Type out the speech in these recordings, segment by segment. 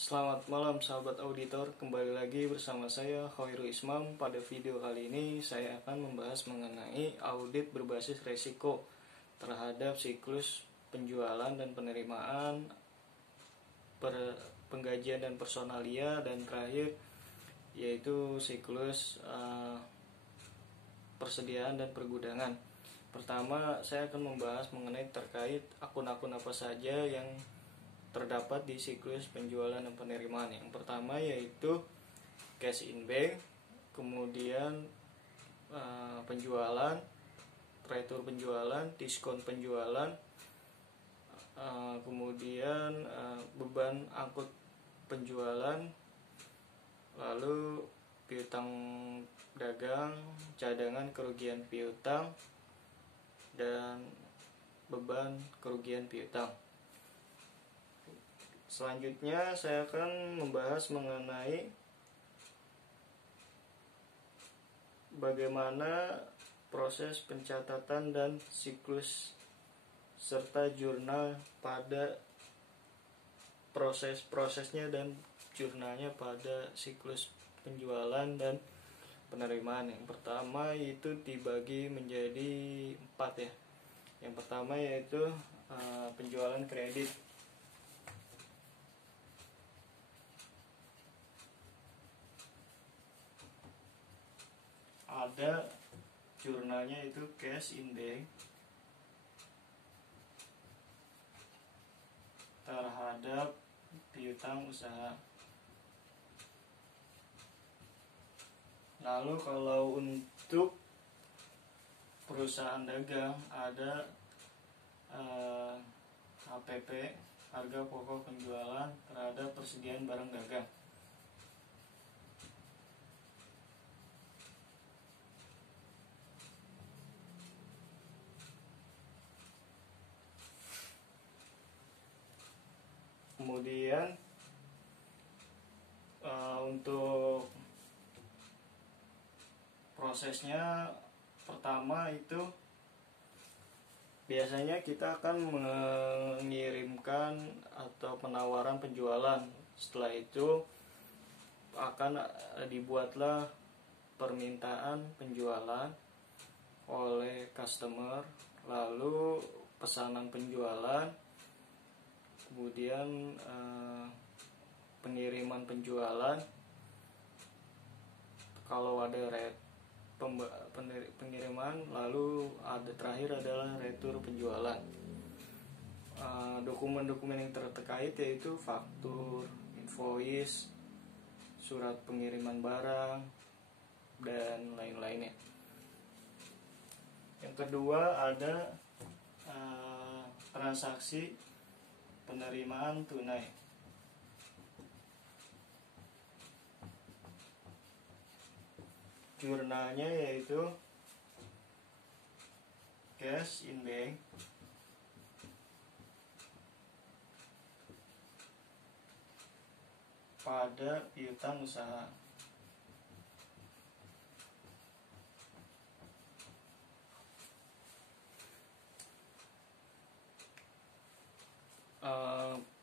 Selamat malam sahabat auditor, kembali lagi bersama saya Khoirul Ismam. Pada video kali ini saya akan membahas mengenai audit berbasis resiko terhadap siklus penjualan dan penerimaan, penggajian dan personalia, dan terakhir yaitu siklus persediaan dan pergudangan. Pertama, saya akan membahas mengenai terkait akun-akun apa saja yang terdapat di siklus penjualan dan penerimaan. Yang pertama yaitu cash in bank, kemudian penjualan, retur penjualan, diskon penjualan, kemudian beban angkut penjualan, lalu piutang dagang, cadangan kerugian piutang, dan beban kerugian piutang. Selanjutnya saya akan membahas mengenai bagaimana proses pencatatan dan siklus serta jurnal pada prosesnya dan jurnalnya pada siklus penjualan dan penerimaan. Yang pertama itu dibagi menjadi 4 ya. Yang pertama yaitu penjualan kredit. Ada jurnalnya itu cash in bank terhadap piutang usaha. Lalu kalau untuk perusahaan dagang ada HPP, harga pokok penjualan terhadap persediaan barang dagang. Kemudian untuk prosesnya, pertama itu biasanya kita akan mengirimkan atau penawaran penjualan. Setelah itu akan dibuatlah permintaan penjualan oleh customer, lalu pesanan penjualan, kemudian pengiriman penjualan, kalau ada pengiriman, lalu ada terakhir adalah retur penjualan. Dokumen-dokumen yang terkait yaitu faktur, invoice, surat pengiriman barang, dan lain-lainnya. Yang kedua ada transaksi penerimaan tunai. Jurnalnya yaitu cash in bank pada piutang usaha.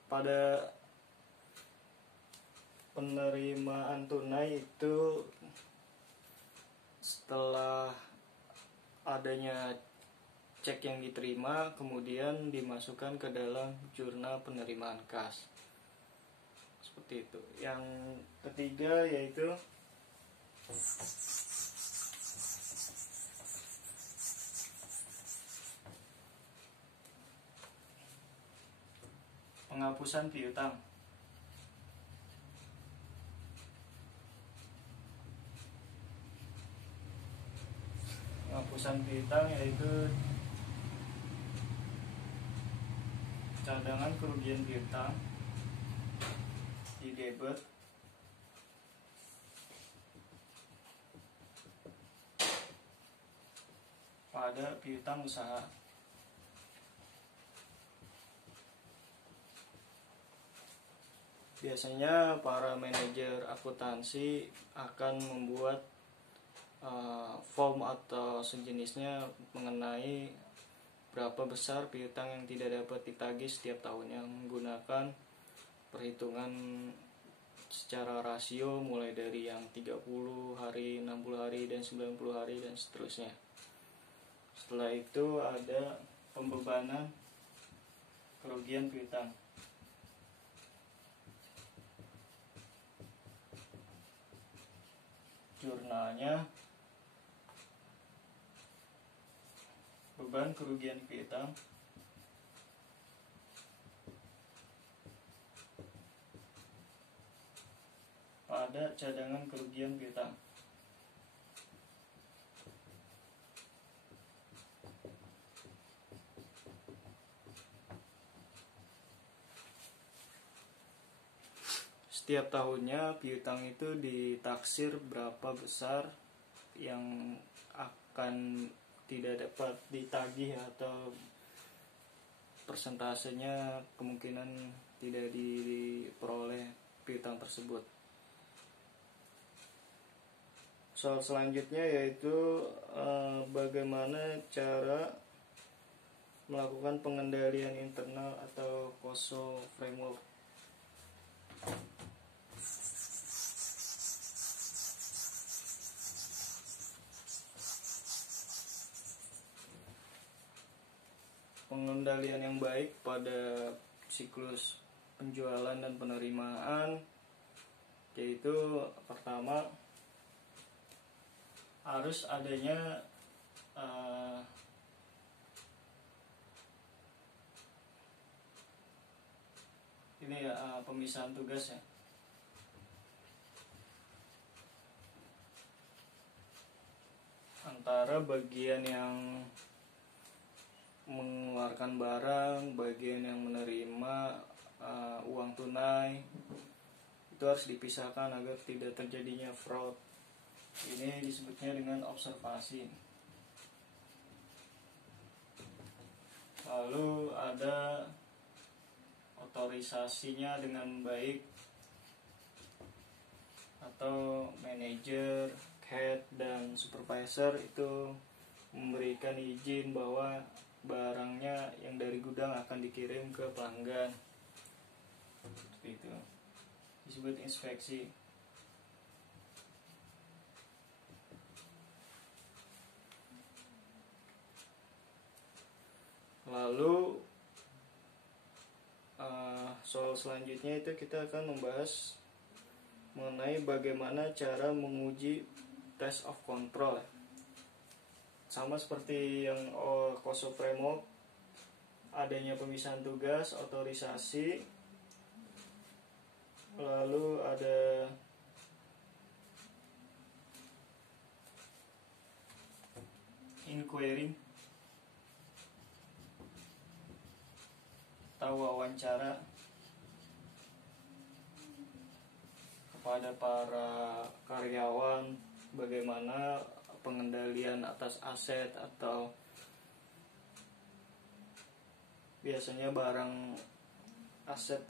Pada penerimaan tunai itu setelah adanya cek yang diterima, kemudian dimasukkan ke dalam jurnal penerimaan kas. Seperti itu. Yang ketiga yaitu penghapusan piutang. Penghapusan piutang yaitu cadangan kerugian piutang di debit pada piutang usaha. Biasanya para manajer akuntansi akan membuat form atau sejenisnya mengenai berapa besar piutang yang tidak dapat ditagih setiap tahunnya menggunakan perhitungan secara rasio mulai dari yang 30 hari, 60 hari, dan 90 hari, dan seterusnya. Setelah itu ada pembebanan kerugian piutang. Jurnalnya beban kerugian piutang pada cadangan kerugian piutang. Setiap tahunnya piutang itu ditaksir berapa besar yang akan tidak dapat ditagih atau persentasenya kemungkinan tidak diperoleh piutang tersebut. Soal selanjutnya yaitu bagaimana cara melakukan pengendalian internal atau COSO framework. Pengendalian yang baik pada siklus penjualan dan penerimaan yaitu pertama harus adanya pemisahan tugas ya. Antara bagian yang mengeluarkan barang, bagian yang menerima uang tunai, itu harus dipisahkan agar tidak terjadinya fraud. Ini disebutnya dengan observasi. Lalu ada otorisasinya dengan baik atau manajer, head, dan supervisor itu memberikan izin bahwa barangnya yang dari gudang akan dikirim ke pelanggan. Seperti itu. Disebut inspeksi. Lalu soal selanjutnya itu kita akan membahas mengenai bagaimana cara menguji test of control. Sama seperti yang COSO framework, adanya pemisahan tugas, otorisasi, lalu ada inquiry atau wawancara kepada para karyawan bagaimana pengendalian atas aset atau biasanya barang aset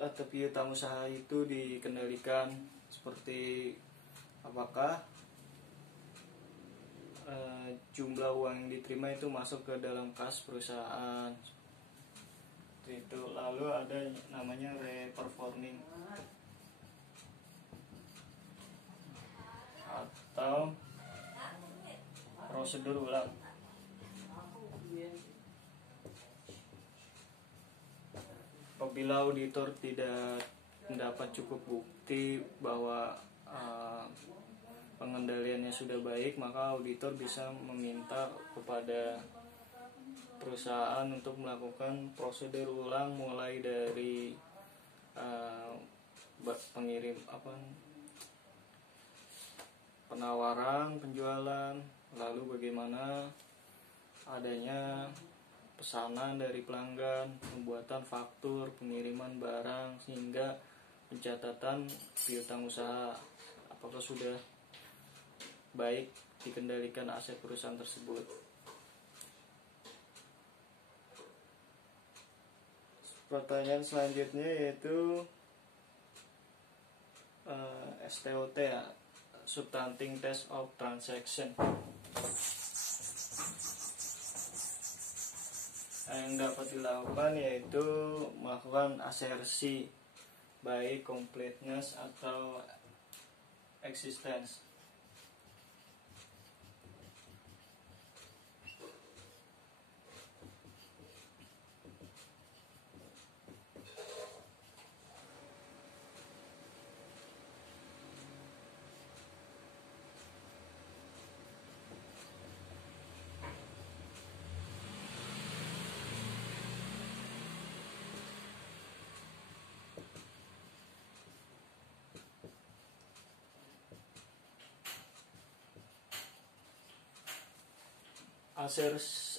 atau piutang usaha itu dikendalikan, seperti apakah jumlah uang yang diterima itu masuk ke dalam kas perusahaan. Itu lalu ada namanya re-performing atau prosedur ulang. Apabila auditor tidak mendapat cukup bukti bahwa pengendaliannya sudah baik, maka auditor bisa meminta kepada perusahaan untuk melakukan prosedur ulang mulai dari penawaran, penjualan, lalu bagaimana adanya pesanan dari pelanggan, pembuatan faktur, pengiriman barang, hingga pencatatan piutang usaha apakah sudah baik dikendalikan aset perusahaan tersebut. Pertanyaan selanjutnya yaitu STOT ya, Substantive Test of Transaction. Yang dapat dilakukan yaitu melakukan asersi baik completeness atau existence.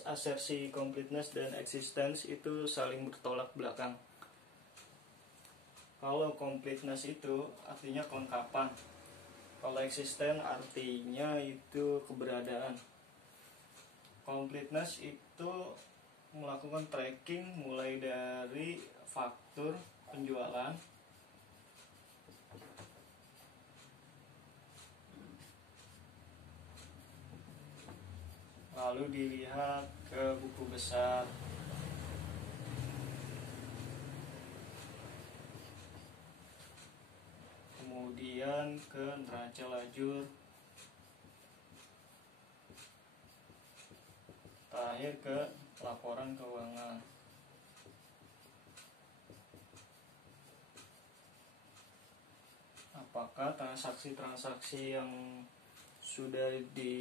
Asersi completeness dan existence itu saling bertolak belakang. Kalau completeness itu artinya kelengkapan, kalau existence artinya itu keberadaan. Completeness itu melakukan tracking mulai dari faktur penjualan, lalu dilihat ke buku besar, kemudian ke neraca lajur, terakhir ke laporan keuangan. Apakah transaksi-transaksi yang sudah di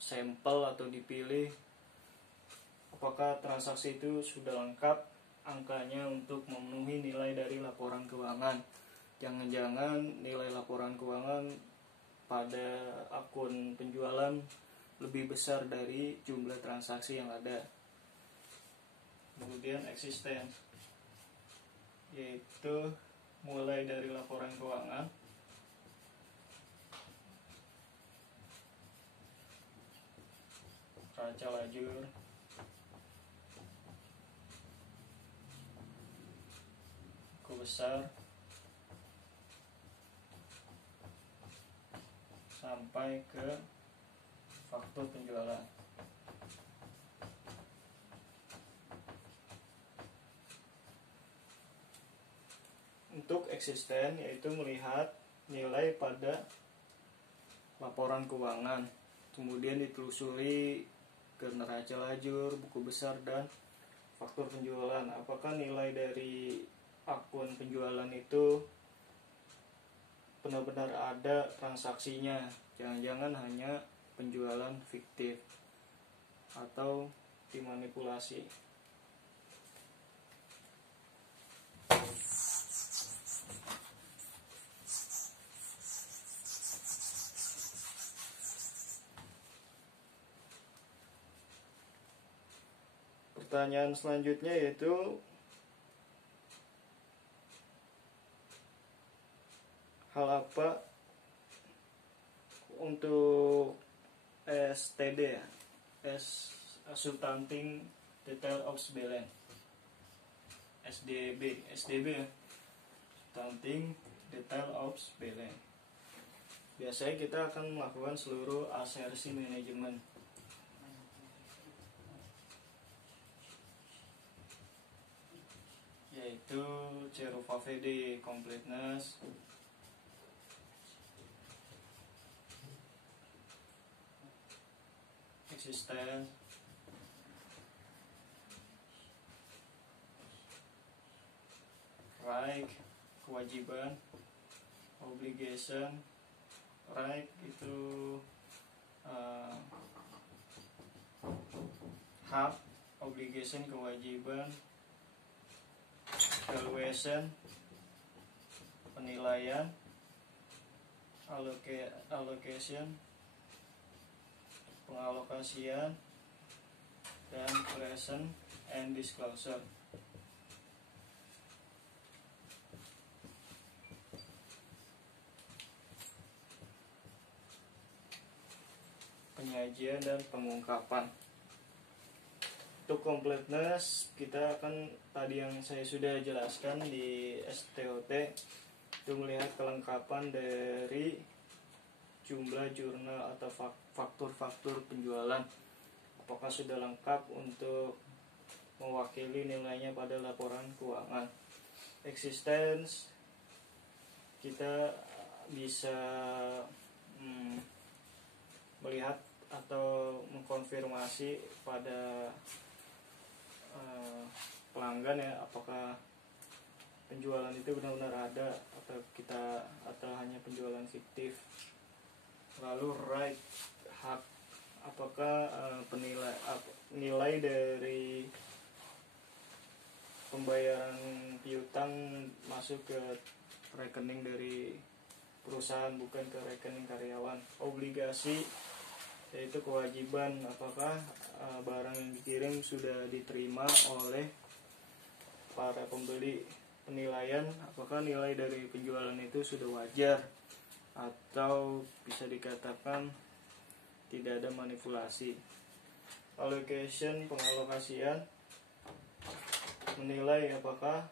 sampel atau dipilih, apakah transaksi itu sudah lengkap angkanya untuk memenuhi nilai dari laporan keuangan? Jangan-jangan nilai laporan keuangan pada akun penjualan lebih besar dari jumlah transaksi yang ada. Kemudian existence, yaitu mulai dari laporan keuangan, neraca lajur, buku besar, sampai ke faktur penjualan. Untuk eksisten yaitu melihat nilai pada laporan keuangan, kemudian ditelusuri ke neraca lajur, buku besar, dan faktur penjualan. Apakah nilai dari akun penjualan itu benar-benar ada transaksinya? Jangan-jangan hanya penjualan fiktif atau dimanipulasi. Pertanyaan selanjutnya yaitu hal apa untuk STD ya, Accounting Detail Ops Balance, SDB ya, Accounting Detail Ops Balance. Biasanya kita akan melakukan seluruh asersi manajemen, yaitu CRUFAVD completeness, existence, right kewajiban, obligation, right itu hak, obligation kewajiban, valuation penilaian, allocation pengalokasian, dan present and disclosure penyajian dan pengungkapan. Untuk completeness kita akan tadi yang saya sudah jelaskan di STOT itu melihat kelengkapan dari jumlah jurnal atau faktur-faktur penjualan, apakah sudah lengkap untuk mewakili nilainya pada laporan keuangan. existence, kita bisa melihat atau mengkonfirmasi pada pelanggan ya, apakah penjualan itu benar-benar ada atau hanya penjualan fiktif. Lalu right, hak, apakah nilai dari pembayaran piutang masuk ke rekening dari perusahaan, bukan ke rekening karyawan. Obligasi, yaitu kewajiban, apakah barang yang dikirim sudah diterima oleh para pembeli. Penilaian, apakah nilai dari penjualan itu sudah wajar atau bisa dikatakan tidak ada manipulasi. Allocation, pengalokasian, menilai apakah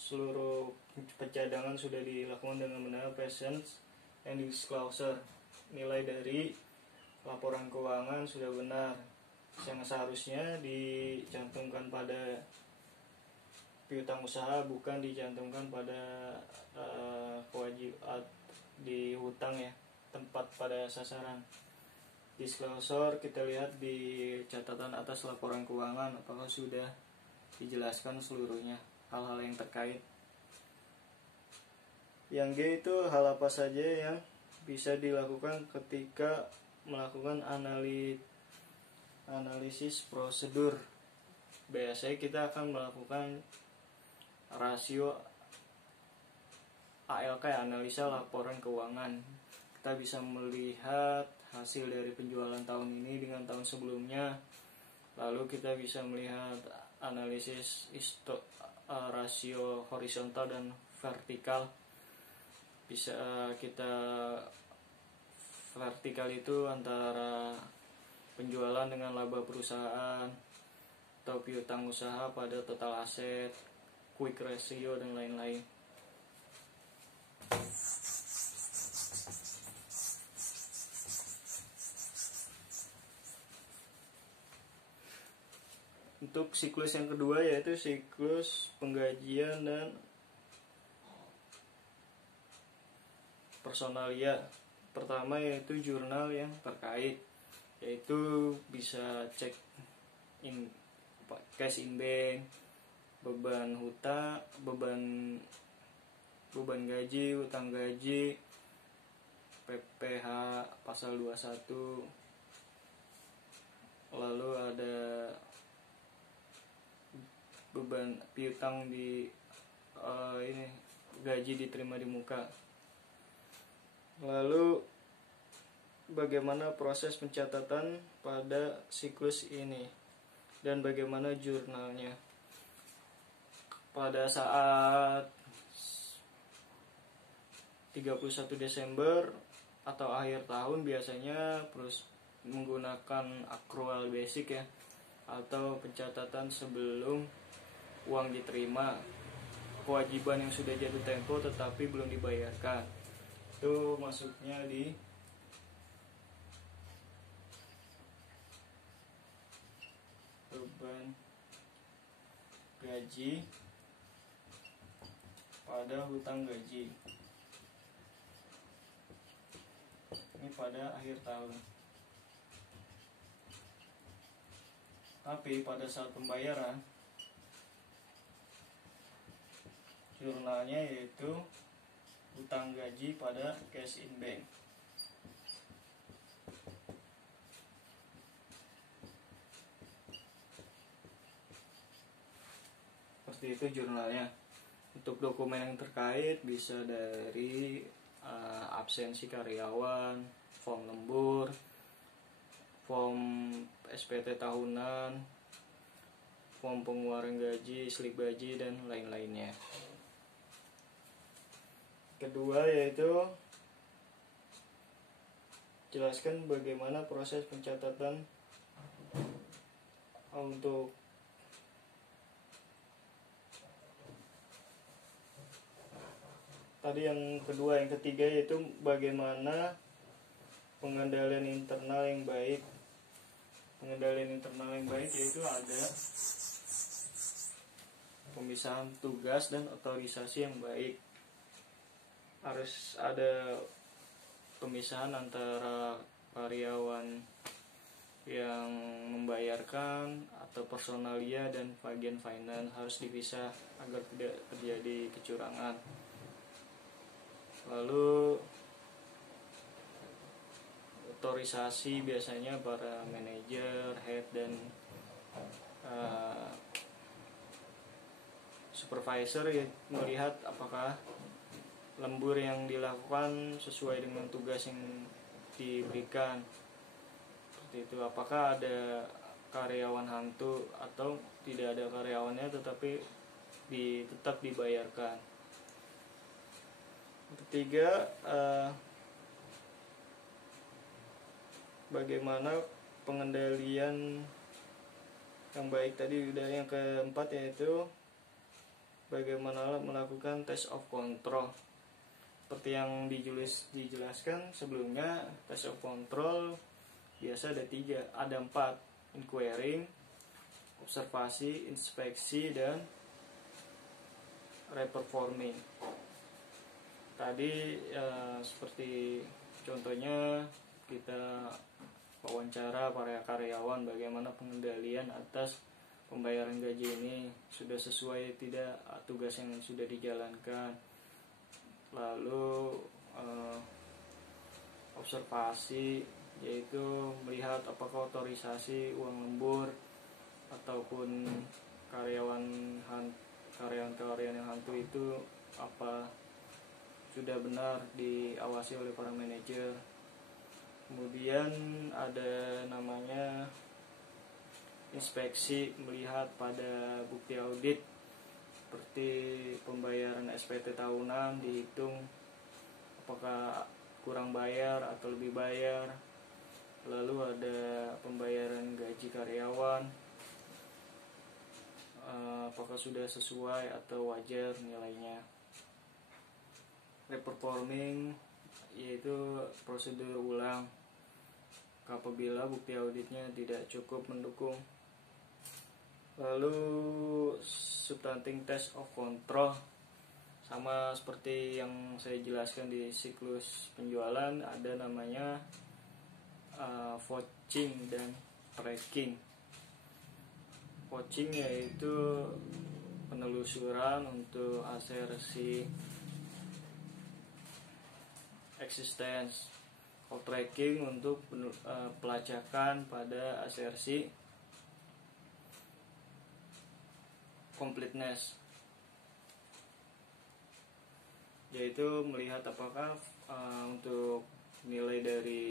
seluruh pencadangan sudah dilakukan dengan benar. Presence and disclosure, nilai dari laporan keuangan sudah benar, yang seharusnya dicantumkan pada piutang usaha, bukan dicantumkan pada kewajiban di hutang ya, tempat pada sasaran. Disclosure, kita lihat di catatan atas laporan keuangan apakah sudah dijelaskan seluruhnya hal-hal yang terkait. Yang G itu hal apa saja yang bisa dilakukan ketika melakukan analisis prosedur. Biasanya kita akan melakukan rasio ALK, analisa laporan keuangan. Kita bisa melihat hasil dari penjualan tahun ini dengan tahun sebelumnya. Lalu kita bisa melihat analisis rasio horizontal dan vertikal. Bisa kita vertikal itu antara penjualan dengan laba perusahaan atau piutang usaha pada total aset, quick ratio dan lain-lain. Untuk siklus yang kedua yaitu siklus penggajian dan personalia. Pertama yaitu jurnal yang terkait, yaitu bisa cek cash in bank, beban gaji, utang gaji, PPh pasal 21. Lalu ada beban piutang di gaji diterima di muka. Lalu bagaimana proses pencatatan pada siklus ini dan bagaimana jurnalnya. Pada saat 31 Desember atau akhir tahun biasanya menggunakan accrual basic ya, atau pencatatan sebelum uang diterima, kewajiban yang sudah jatuh tempo tetapi belum dibayarkan. Itu masuknya di beban gaji pada hutang gaji. Ini pada akhir tahun. Tapi pada saat pembayaran, jurnalnya yaitu hutang gaji pada cash in bank. Seperti itu jurnalnya. Untuk dokumen yang terkait bisa dari absensi karyawan, form lembur, form SPT tahunan, form pengeluaran gaji, slip gaji dan lain-lainnya. Kedua yaitu jelaskan bagaimana proses pencatatan untuk tadi yang kedua. Yang ketiga yaitu bagaimana pengendalian internal yang baik. Pengendalian internal yang baik yaitu ada pemisahan tugas dan otorisasi yang baik. Harus ada pemisahan antara karyawan yang membayarkan atau personalia dan bagian finance harus dipisah agar tidak terjadi kecurangan. Lalu otorisasi biasanya para manajer, head dan supervisor ya, melihat apakah lembur yang dilakukan sesuai dengan tugas yang diberikan. Seperti itu, apakah ada karyawan hantu atau tidak ada karyawannya tetapi tetap dibayarkan. Ketiga, bagaimana pengendalian yang baik tadi. Udah, yang keempat yaitu bagaimana melakukan test of control. Seperti yang dijelaskan sebelumnya, test of control biasa ada 3, ada 4: inquiring, observasi, inspeksi, dan reperforming. Tadi seperti contohnya kita wawancara para karyawan bagaimana pengendalian atas pembayaran gaji ini, sudah sesuai tidak tugas yang sudah dijalankan. Lalu observasi, yaitu melihat apakah otorisasi uang lembur ataupun karyawan yang hantu itu apa sudah benar diawasi oleh para manajer. Kemudian ada namanya inspeksi, melihat pada bukti audit seperti pembayaran SPT tahunan, dihitung apakah kurang bayar atau lebih bayar. Lalu ada pembayaran gaji karyawan, apakah sudah sesuai atau wajar nilainya. Reperforming yaitu prosedur ulang apabila bukti auditnya tidak cukup mendukung. Lalu substantive test of control, sama seperti yang saya jelaskan di siklus penjualan, ada namanya vouching dan tracking. Vouching yaitu penelusuran untuk asersi existence. Tracking untuk pelacakan pada asersi completeness, yaitu melihat apakah untuk nilai dari